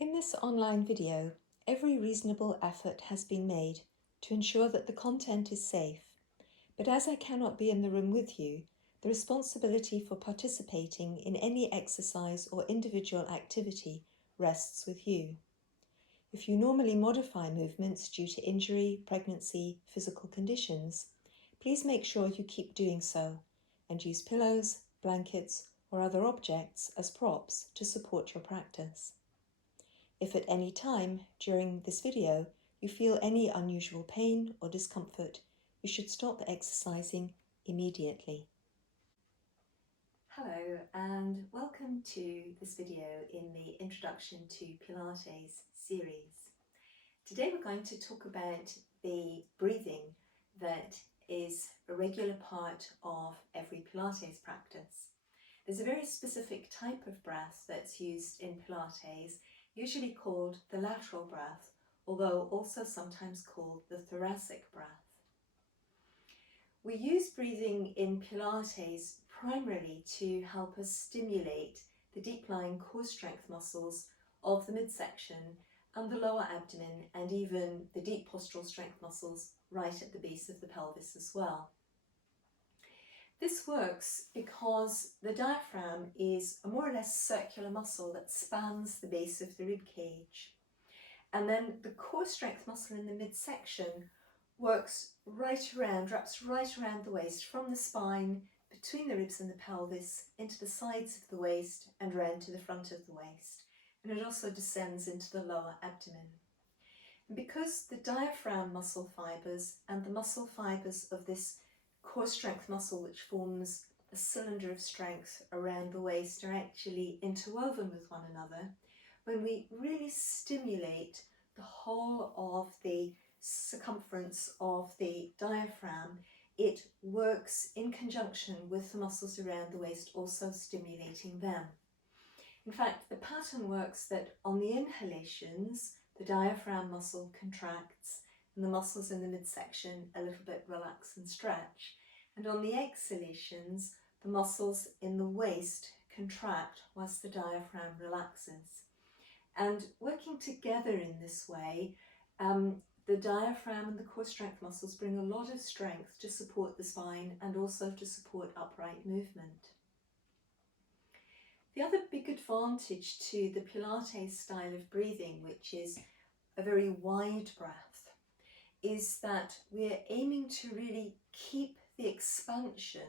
In this online video, every reasonable effort has been made to ensure that the content is safe, but as I cannot be in the room with you, the responsibility for participating in any exercise or individual activity rests with you. If you normally modify movements due to injury, pregnancy, physical conditions, please make sure you keep doing so and use pillows, blankets, or other objects as props to support your practice. If at any time during this video you feel any unusual pain or discomfort, you should stop exercising immediately. Hello and welcome to this video in the Introduction to Pilates series. Today we're going to talk about the breathing that is a regular part of every Pilates practice. There's a very specific type of breath that's used in Pilates, usually called the lateral breath, although also sometimes called the thoracic breath. We use breathing in Pilates primarily to help us stimulate the deep-lying core strength muscles of the midsection and the lower abdomen, and even the deep postural strength muscles right at the base of the pelvis as well. This works because the diaphragm is a more or less circular muscle that spans the base of the rib cage. And then the core strength muscle in the midsection works wraps right around the waist, from the spine, between the ribs and the pelvis, into the sides of the waist and round to the front of the waist. And it also descends into the lower abdomen. And because the diaphragm muscle fibres and the muscle fibres of this core strength muscle, which forms a cylinder of strength around the waist, are actually interwoven with one another, when we really stimulate the whole of the circumference of the diaphragm, it works in conjunction with the muscles around the waist, also stimulating them. In fact, the pattern works that on the inhalations, the diaphragm muscle contracts and the muscles in the midsection a little bit relax and stretch. And on the exhalations, the muscles in the waist contract whilst the diaphragm relaxes. And working together in this way, the diaphragm and the core strength muscles bring a lot of strength to support the spine and also to support upright movement. The other big advantage to the Pilates style of breathing, which is a very wide breath, is that we're aiming to really keep the expansion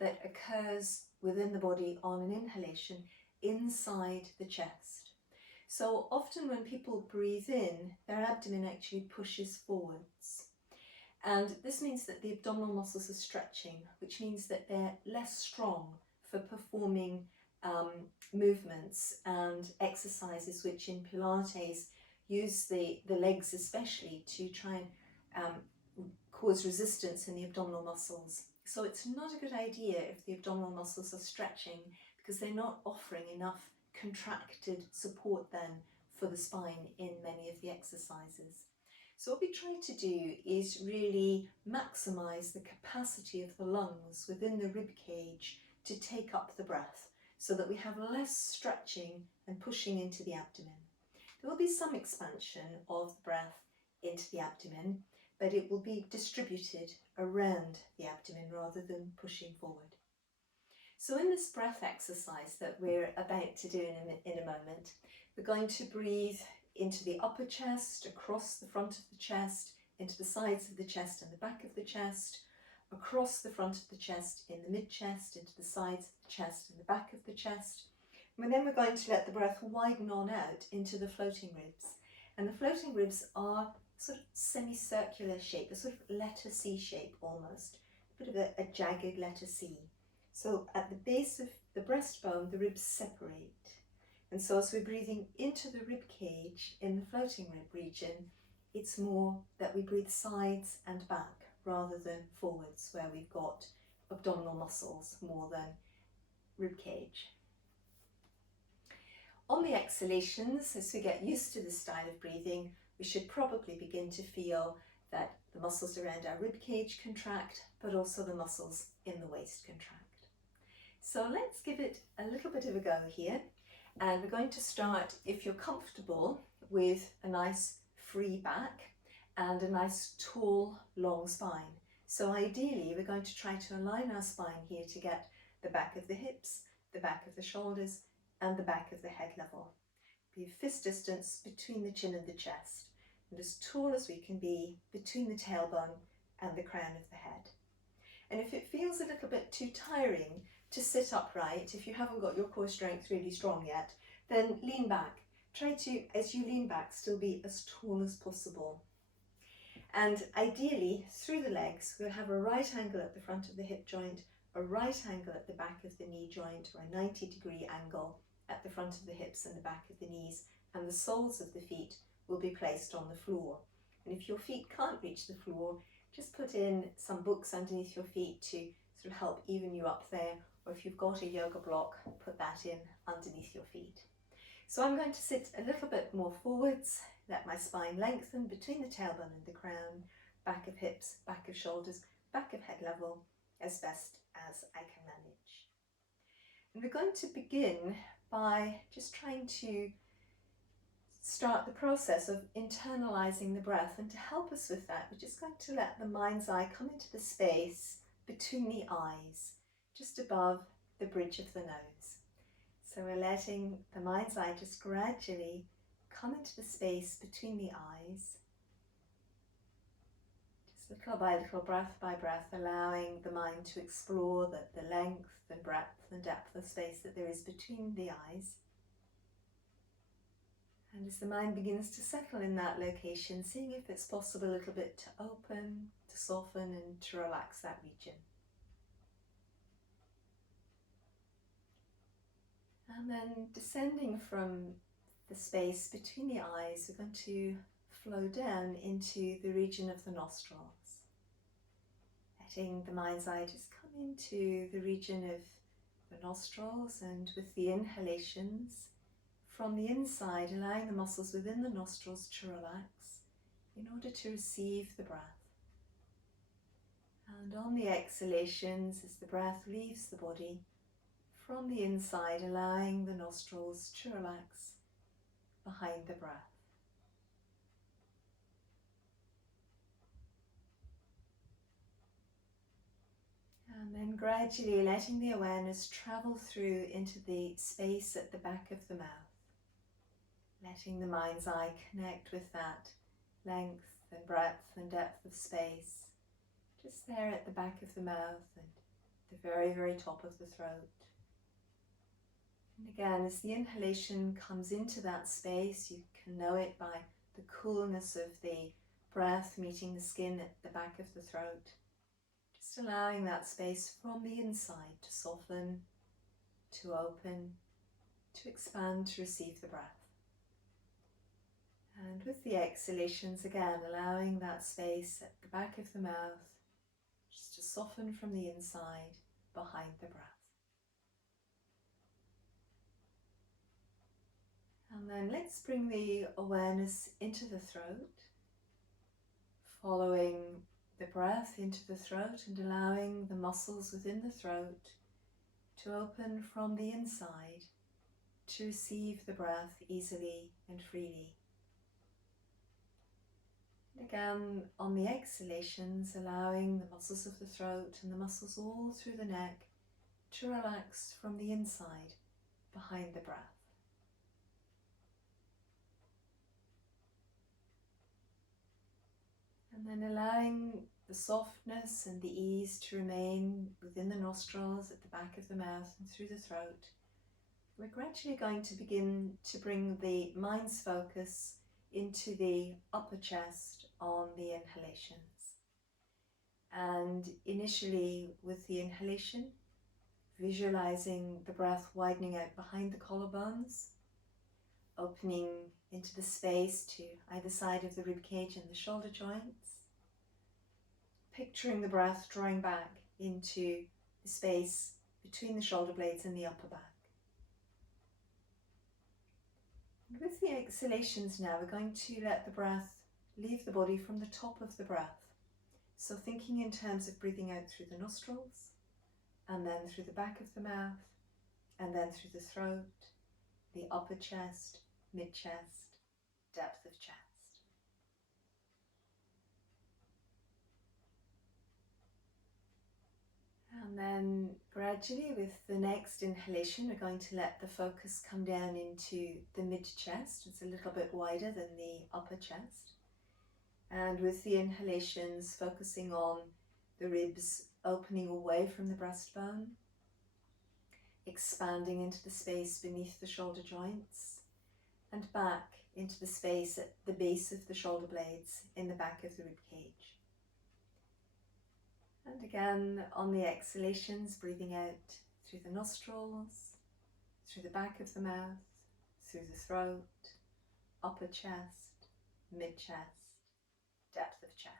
that occurs within the body on an inhalation inside the chest. So often when people breathe in, their abdomen actually pushes forwards. And this means that the abdominal muscles are stretching, which means that they're less strong for performing movements and exercises which in Pilates use the legs especially to try and cause resistance in the abdominal muscles. So it's not a good idea if the abdominal muscles are stretching, because they're not offering enough contracted support then for the spine in many of the exercises. So what we try to do is really maximise the capacity of the lungs within the rib cage to take up the breath, so that we have less stretching and pushing into the abdomen. There will be some expansion of the breath into the abdomen, but it will be distributed around the abdomen rather than pushing forward. So in this breath exercise that we're about to do in a moment, we're going to breathe into the upper chest, across the front of the chest, into the sides of the chest and the back of the chest, across the front of the chest, in the mid-chest, into the sides of the chest and the back of the chest. And then we're going to let the breath widen on out into the floating ribs. And the floating ribs are sort of semicircular shape, a sort of letter C shape almost, a bit of a jagged letter C. So at the base of the breastbone, the ribs separate. And so as we're breathing into the rib cage in the floating rib region, it's more that we breathe sides and back rather than forwards, where we've got abdominal muscles more than rib cage. On the exhalations, as we get used to this style of breathing, we should probably begin to feel that the muscles around our rib cage contract, but also the muscles in the waist contract. So let's give it a little bit of a go here. And we're going to start, if you're comfortable, with a nice free back and a nice tall, long spine. So ideally, we're going to try to align our spine here to get the back of the hips, the back of the shoulders, and the back of the head level. Be fist distance between the chin and the chest, and as tall as we can be between the tailbone and the crown of the head. And if it feels a little bit too tiring to sit upright, if you haven't got your core strength really strong yet, then lean back. Try to, as you lean back, still be as tall as possible. And ideally, through the legs, we'll have a right angle at the front of the hip joint, a right angle at the back of the knee joint, or a 90-degree angle at the front of the hips and the back of the knees, and the soles of the feet will be placed on the floor. And if your feet can't reach the floor, just put in some books underneath your feet to sort of help even you up there, or if you've got a yoga block, put that in underneath your feet. So I'm going to sit a little bit more forwards, let my spine lengthen between the tailbone and the crown, back of hips, back of shoulders, back of head level, as best as I can manage. And we're going to begin by just trying to start the process of internalizing the breath, and to help us with that, we're just going to let the mind's eye come into the space between the eyes, just above the bridge of the nose. So we're letting the mind's eye just gradually come into the space between the eyes, just little by little, breath by breath, allowing the mind to explore the length and breadth and depth of space that there is between the eyes. And as the mind begins to settle in that location, seeing if it's possible a little bit to open, to soften, and to relax that region. And then descending from the space between the eyes, we're going to flow down into the region of the nostrils. Letting the mind's eye just come into the region of the nostrils, and with the inhalations, from the inside, allowing the muscles within the nostrils to relax in order to receive the breath. And on the exhalations, as the breath leaves the body, from the inside, allowing the nostrils to relax behind the breath. And then gradually letting the awareness travel through into the space at the back of the mouth. Letting the mind's eye connect with that length and breadth and depth of space, just there at the back of the mouth and the very, very top of the throat. And again, as the inhalation comes into that space, you can know it by the coolness of the breath meeting the skin at the back of the throat. Just allowing that space from the inside to soften, to open, to expand, to receive the breath. And with the exhalations, again, allowing that space at the back of the mouth just to soften from the inside behind the breath. And then let's bring the awareness into the throat, following the breath into the throat and allowing the muscles within the throat to open from the inside to receive the breath easily and freely. And again, on the exhalations, allowing the muscles of the throat and the muscles all through the neck to relax from the inside behind the breath. And then allowing the softness and the ease to remain within the nostrils, at the back of the mouth and through the throat. We're gradually going to begin to bring the mind's focus into the upper chest on the inhalations. And initially with the inhalation, visualizing the breath widening out behind the collarbones, opening into the space to either side of the ribcage and the shoulder joints. Picturing the breath drawing back into the space between the shoulder blades and the upper back. And with the exhalations now, we're going to let the breath leave the body from the top of the breath. So thinking in terms of breathing out through the nostrils, and then through the back of the mouth, and then through the throat, the upper chest, mid-chest, depth of chest. And then gradually with the next inhalation, we're going to let the focus come down into the mid-chest. It's a little bit wider than the upper chest. And with the inhalations, focusing on the ribs opening away from the breastbone, expanding into the space beneath the shoulder joints, and back into the space at the base of the shoulder blades in the back of the rib cage. And again, on the exhalations, breathing out through the nostrils, through the back of the mouth, through the throat, upper chest, mid-chest, depth of chest.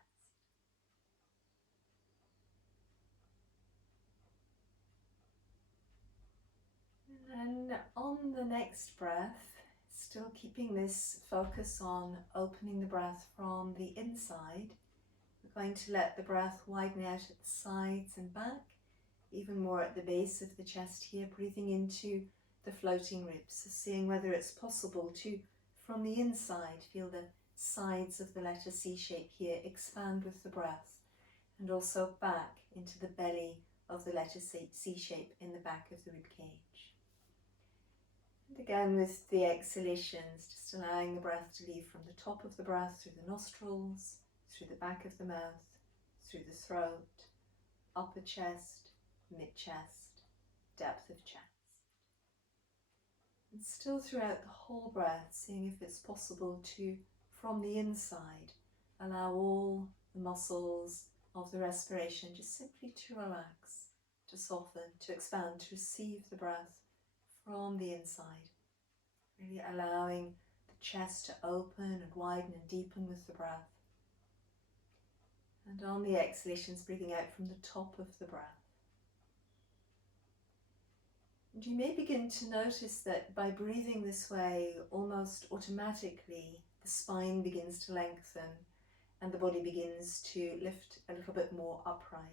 And then on the next breath, still keeping this focus on opening the breath from the inside, we're going to let the breath widen out at the sides and back, even more at the base of the chest here, breathing into the floating ribs, so seeing whether it's possible to, from the inside, feel the sides of the letter C shape here expand with the breath, and also back into the belly of the letter C shape in the back of the rib cage. And again with the exhalations, just allowing the breath to leave from the top of the breath through the nostrils, through the back of the mouth, through the throat, upper chest, mid-chest, depth of chest. And still throughout the whole breath, seeing if it's possible to, from the inside, allow all the muscles of the respiration just simply to relax, to soften, to expand, to receive the breath from the inside. Really allowing the chest to open and widen and deepen with the breath. And on the exhalations, breathing out from the top of the breath. And you may begin to notice that by breathing this way, almost automatically, the spine begins to lengthen and the body begins to lift a little bit more upright.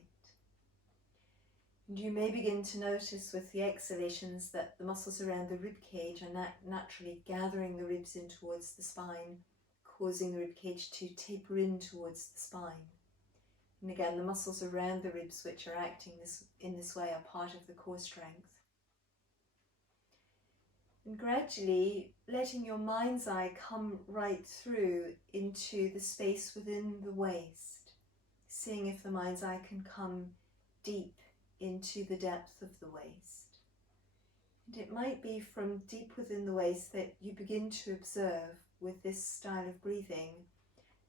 And you may begin to notice with the exhalations that the muscles around the rib cage are naturally gathering the ribs in towards the spine, causing the rib cage to taper in towards the spine. And again, the muscles around the ribs which are acting in this way are part of the core strength. And gradually letting your mind's eye come right through into the space within the waist, seeing if the mind's eye can come deep into the depth of the waist. And it might be from deep within the waist that you begin to observe with this style of breathing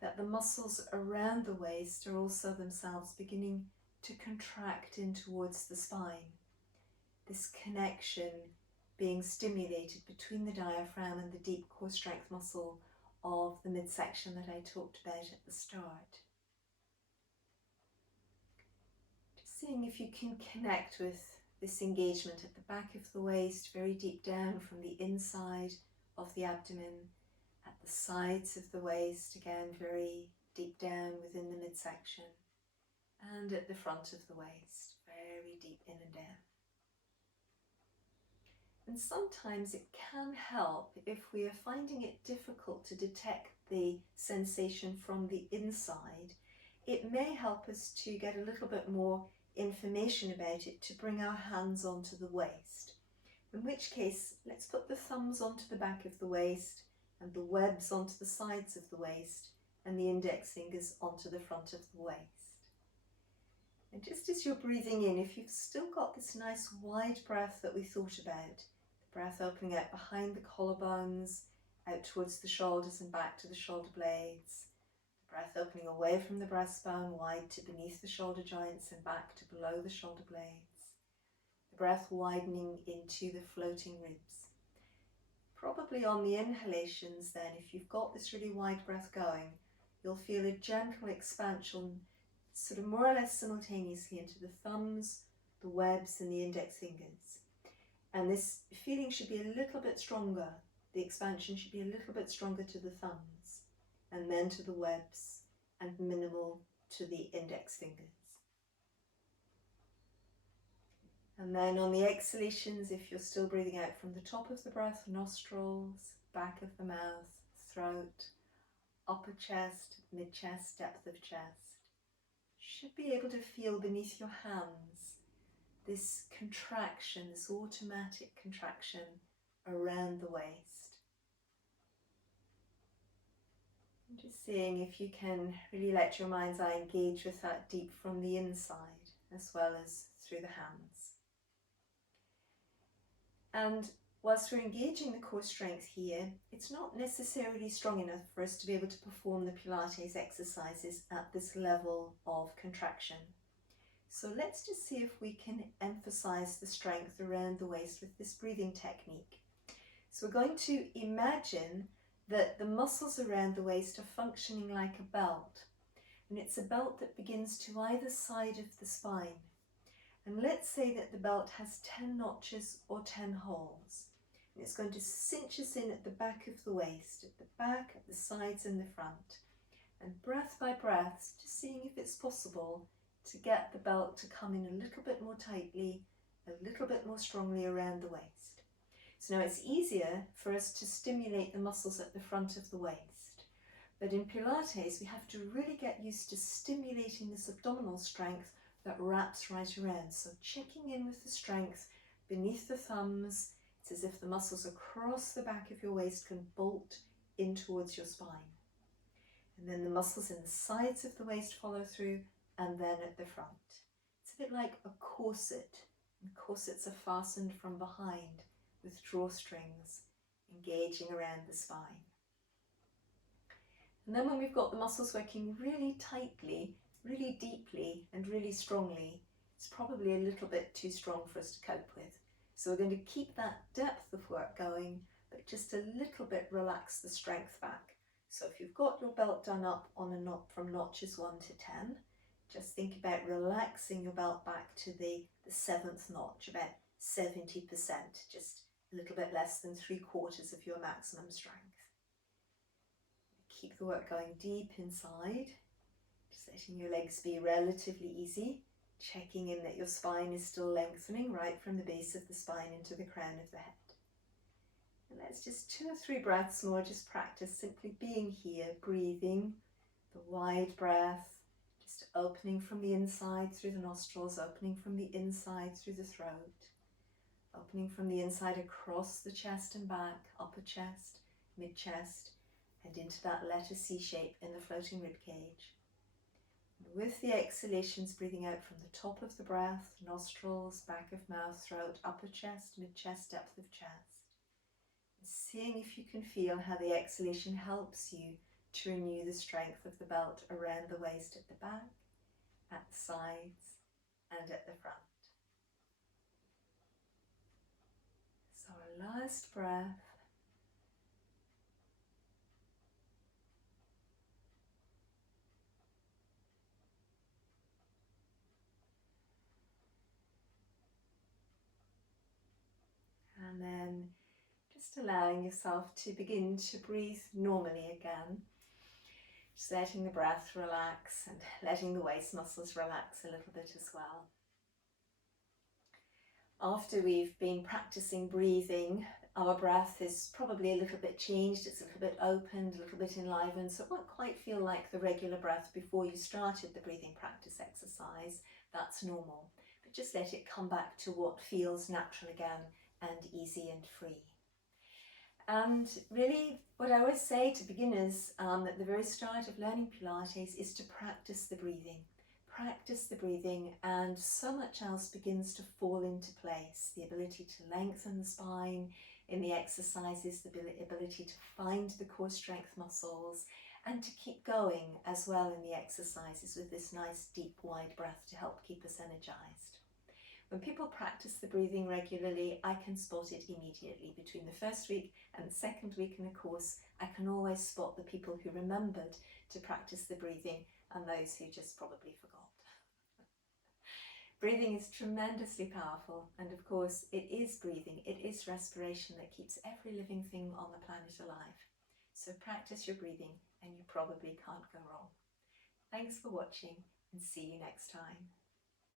that the muscles around the waist are also themselves beginning to contract in towards the spine. This connection being stimulated between the diaphragm and the deep core strength muscle of the midsection that I talked about at the start. Just seeing if you can connect with this engagement at the back of the waist, very deep down from the inside of the abdomen, at the sides of the waist, again very deep down within the midsection, and at the front of the waist, very deep in and down. And sometimes it can help if we are finding it difficult to detect the sensation from the inside. It may help us to get a little bit more information about it to bring our hands onto the waist. In which case, let's put the thumbs onto the back of the waist and the webs onto the sides of the waist and the index fingers onto the front of the waist. And just as you're breathing in, if you've still got this nice wide breath that we thought about, the breath opening out behind the collarbones, out towards the shoulders and back to the shoulder blades, the breath opening away from the breastbone, wide to beneath the shoulder joints and back to below the shoulder blades, the breath widening into the floating ribs. Probably on the inhalations then, if you've got this really wide breath going, you'll feel a gentle expansion sort of more or less simultaneously into the thumbs, the webs and the index fingers. And this feeling should be a little bit stronger. The expansion should be a little bit stronger to the thumbs and then to the webs and minimal to the index fingers. And then on the exhalations, if you're still breathing out from the top of the breath, nostrils, back of the mouth, throat, upper chest, mid-chest, depth of chest. Should be able to feel beneath your hands this contraction, this automatic contraction around the waist. And just seeing if you can really let your mind's eye engage with that deep from the inside as well as through the hands. And whilst we're engaging the core strength here, it's not necessarily strong enough for us to be able to perform the Pilates exercises at this level of contraction. So let's just see if we can emphasize the strength around the waist with this breathing technique. So we're going to imagine that the muscles around the waist are functioning like a belt, and it's a belt that begins to either side of the spine. And let's say that the belt has 10 notches or 10 holes, and it's going to cinch us in at the back of the waist, at the back, at the sides and the front. And breath by breath, just seeing if it's possible to get the belt to come in a little bit more tightly, a little bit more strongly around the waist. So now it's easier for us to stimulate the muscles at the front of the waist. But in Pilates, we have to really get used to stimulating this abdominal strength that wraps right around. So checking in with the strength beneath the thumbs. It's as if the muscles across the back of your waist can bolt in towards your spine. And then the muscles in the sides of the waist follow through, and then at the front. It's a bit like a corset. And corsets are fastened from behind with drawstrings engaging around the spine. And then when we've got the muscles working really tightly, really deeply and really strongly, it's probably a little bit too strong for us to cope with. So we're going to keep that depth of work going, but just a little bit relax the strength back. So if you've got your belt done up on a knot from notches 1 to 10, just think about relaxing your belt back to the 7th notch, about 70%, just a little bit less than 3/4 of your maximum strength. Keep the work going deep inside, just letting your legs be relatively easy, checking in that your spine is still lengthening right from the base of the spine into the crown of the head. And let's just 2 or 3 breaths more, just practice simply being here, breathing, the wide breath, just opening from the inside through the nostrils, opening from the inside through the throat, opening from the inside across the chest and back, upper chest, mid-chest, and into that letter C shape in the floating rib cage. And with the exhalations, breathing out from the top of the breath, nostrils, back of mouth, throat, upper chest, mid-chest, depth of chest. And seeing if you can feel how the exhalation helps you to renew the strength of the belt around the waist at the back, at the sides, and at the front. So our last breath. And then just allowing yourself to begin to breathe normally again. Just letting the breath relax and letting the waist muscles relax a little bit as well. After we've been practicing breathing, our breath is probably a little bit changed, it's a little bit opened, a little bit enlivened, so it won't quite feel like the regular breath before you started the breathing practice exercise. That's normal, but just let it come back to what feels natural again and easy and free. And really, what I always say to beginners at the very start of learning Pilates is to practice the breathing. Practice the breathing, and so much else begins to fall into place. The ability to lengthen the spine in the exercises, the ability to find the core strength muscles, and to keep going as well in the exercises with this nice deep wide breath to help keep us energized. When people practice the breathing regularly, I can spot it immediately. Between the first week and the second week in a course, I can always spot the people who remembered to practice the breathing and those who just probably forgot. Breathing is tremendously powerful, and of course it is breathing, it is respiration that keeps every living thing on the planet alive. So practice your breathing and you probably can't go wrong. Thanks for watching, and see you next time.